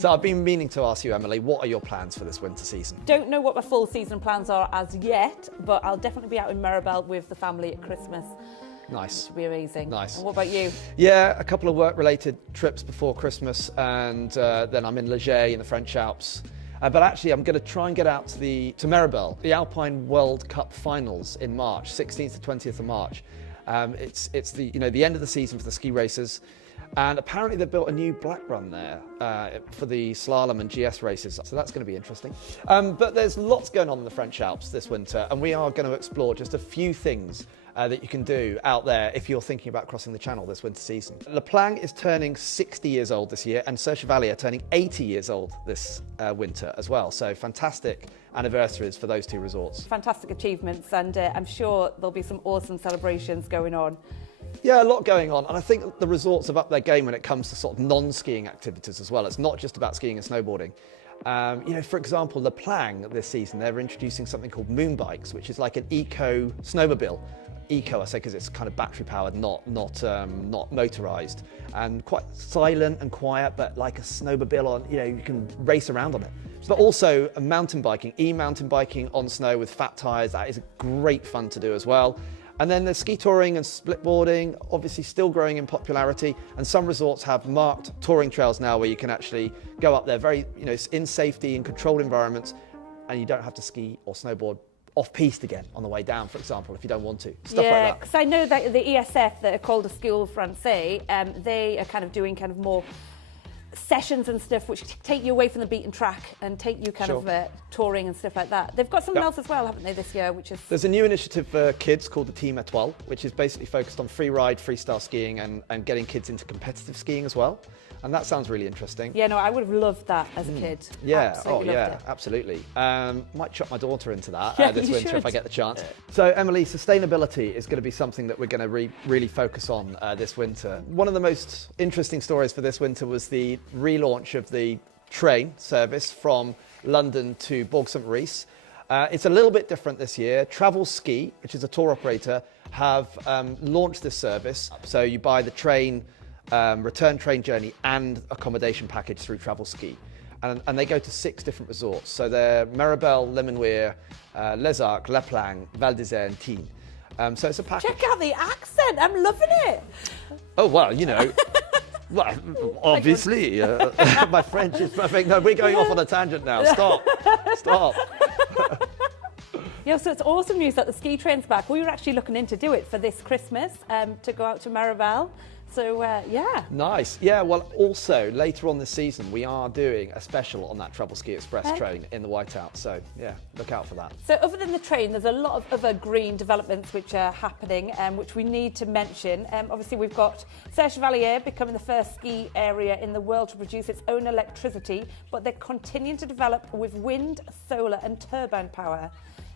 So I've been meaning to ask you, Emily, what are your plans for this winter season? Don't know what my full season plans are as yet, but I'll definitely be out in Maribel with the family at Christmas. Nice. It'll be amazing. Nice. And what about you? Yeah, a couple of work-related trips before Christmas, and then I'm in Leger in the French Alps. But actually, I'm going to try and get out to Maribel, the Alpine World Cup Finals in March, 16th to 20th of March. It's the the end of the season for the ski races. And apparently they've built a new black run there for the slalom and GS races, so that's going to be interesting. But there's lots going on in the French Alps this winter, and we are going to explore just a few things that you can do out there if you're thinking about crossing the Channel this winter season. Le Plang is turning 60 years old this year, and Serre Chevalier turning 80 years old this winter as well. So fantastic anniversaries for those two resorts. Fantastic achievements, and I'm sure there'll be some awesome celebrations going on. Yeah, a lot going on, and I think the resorts have upped their game when it comes to sort of non-skiing activities as well. It's not just about skiing and snowboarding. For example, Le Plang this season, they're introducing something called Moon Bikes, which is like an eco snowmobile. Eco, I say, because it's kind of battery powered, not motorized, and quite silent and quiet, but like a snowmobile on, you can race around on it. But also mountain biking, e-mountain biking on snow with fat tires. That is great fun to do as well. And then there's ski touring and splitboarding, obviously still growing in popularity. And some resorts have marked touring trails now where you can actually go up there very, in safety and controlled environments, and you don't have to ski or snowboard off-piste again on the way down, for example, if you don't want to. Stuff like that. Because I know that the ESF, that are called the School Francais, they are kind of doing kind of more sessions and stuff which take you away from the beaten track and take you kind of touring and stuff like that. They've got something else as well, haven't they, this year, which is... There's a new initiative for kids called the Team Étoile, which is basically focused on free ride, freestyle skiing and getting kids into competitive skiing as well. And that sounds really interesting. Yeah, no, I would have loved that as a kid. Yeah, Absolutely loved it. Absolutely. Might chuck my daughter into that this winter should. if I get the chance. So, Emily, sustainability is going to be something that we're going to really focus on this winter. One of the most interesting stories for this winter was the relaunch of the train service from London to Bourg Saint-Maurice. It's a little bit different this year. Travel Ski, which is a tour operator, have launched this service. So you buy the train, return train journey and accommodation package through Travel Ski. And they go to 6 different resorts. So they're Maribel, Le Menuire, Les Arcs, Le Plang, Val d'Isère and Tignes. So it's a package. Check out the accent, I'm loving it. Oh, well, well, obviously, my French is perfect. No, we're going off on a tangent now. Stop. Yeah, so it's awesome news that the ski train's back. We were actually looking in to do it for this Christmas, to go out to Maribel. So, yeah. Nice. Yeah, well, also, later on this season, we are doing a special on that Travel Ski Express train in the Whiteout. So, yeah, look out for that. So, other than the train, there's a lot of other green developments which are happening, which we need to mention. Obviously, we've got Serre Chevalier becoming the first ski area in the world to produce its own electricity, but they're continuing to develop with wind, solar and turbine power.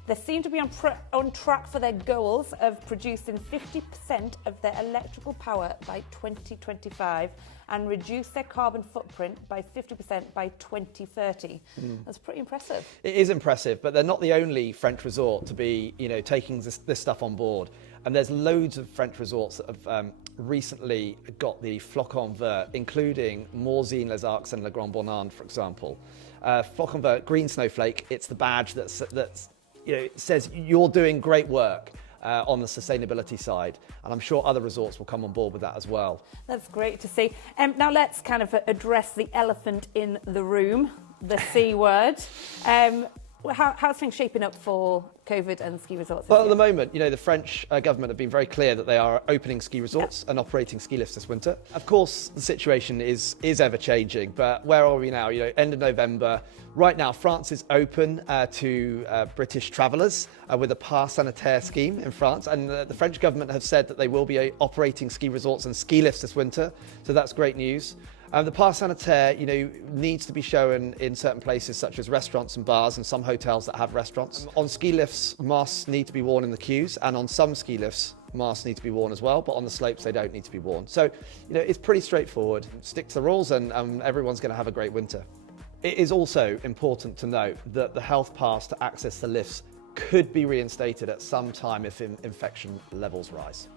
They seem to be on track for their goals of producing 50% of their electrical power by 2025 and reduce their carbon footprint by 50% by 2030. That's pretty impressive. It is impressive, but they're not the only French resort to be, taking this stuff on board. And there's loads of French resorts that have recently got the Flocon Vert, including Morzine, Les Arcs and Le Grand Bornand, for example. Flocon Vert, green snowflake, it's the badge that's it says you're doing great work on the sustainability side, and I'm sure other resorts will come on board with that as well. That's great to see. Now let's kind of address the elephant in the room, the C word. How's things shaping up for COVID and ski resorts? Well, at the moment, the French government have been very clear that they are opening ski resorts and operating ski lifts this winter. Of course, the situation is ever changing, but where are we now? End of November. Right now, France is open to British travellers with a Pass Sanitaire scheme in France, and the French government have said that they will be operating ski resorts and ski lifts this winter, so that's great news. The Pass Sanitaire, needs to be shown in certain places such as restaurants and bars and some hotels that have restaurants. On ski lifts, masks need to be worn in the queues, and on some ski lifts, masks need to be worn as well, but on the slopes they don't need to be worn. So, it's pretty straightforward. Stick to the rules and everyone's going to have a great winter. It is also important to note that the health pass to access the lifts could be reinstated at some time if infection levels rise.